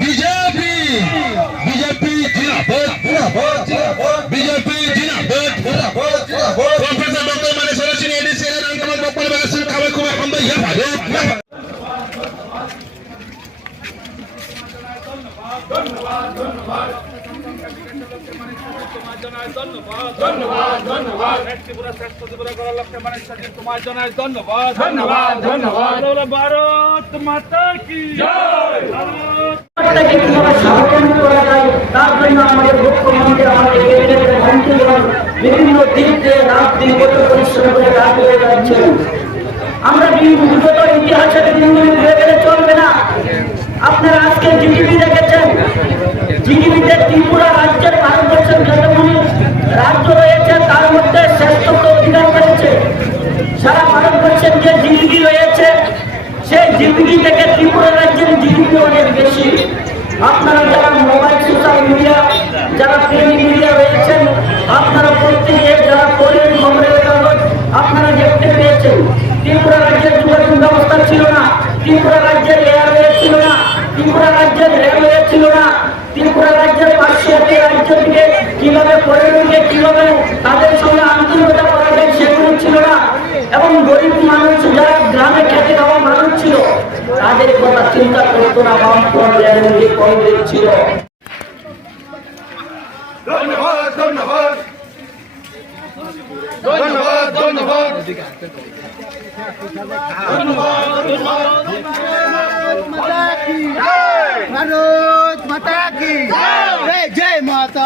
BJP BJP জিনাপদ BJP জিনাপদ professor doctor Maneshwar Singh ADC ধন্যবাদ ধন্যবাদ তোমার জানাই ধন্যবাদ। ধন্যবাদ। ধন্যবাদ। বলো ভারত মাতা কি জয়। কীভাবে স্বাবলম্বী করা যায় তার জন্য আমাদের মুখ্যমন্ত্রী আমাদের মন্ত্রীগণ বিভিন্ন দিক দিয়ে রাত দিন কঠোর পরিশ্রম করে কাজ করে যাচ্ছেন আমরা বিগত ইতিহাসের দিনগুলি ঘুরে গেলে চলবে না। আপনারা আজকে জিডিপি দেখেছেন। জিডিপিতে ত্রিপুরা রাজ্যের ভারতবর্ষের যতগুলি রাজ্য রয়েছে তার মধ্যে শ্রেষ্ঠত্ব অধিকার করেছে। সারা ভারতবর্ষের যে জিডিপি রয়েছে জিডিপি থেকে ত্রিপুরা রাজ্যের জিডিপি অনেক বেশি। আপনারা যারা মোবাইল, সোশ্যাল মিডিয়া, যারা প্রিন্ট মিডিয়া রয়েছেন, আপনারা প্রত্যেকে যারা পড়েন খবরের কাগজ আপনারা দেখতে পেয়েছেন, ত্রিপুরা রাজ্যের যোগাযোগ ব্যবস্থা ছিল না, ত্রিপুরা রাজ্যের এয়ারওয়ে ছিল না, ত্রিপুরা রাজ্যের রেলওয়ে ছিল না, ত্রিপুরা রাজ্যের একটি রাজ্য থেকে কীভাবে পর্যটনকে কীভাবে তাদের সঙ্গে আন্তরিকতা করা যায় সেগুলো ছিল না। এবং গরিব তাদের কথা চিন্তা করতো না কংগ্রেস ছিল। ধন্যবাদ ধন্যবাদ। ধন্যবাদ ধন্যবাদ। ভারত মাতা কি? জয় জয় মাতা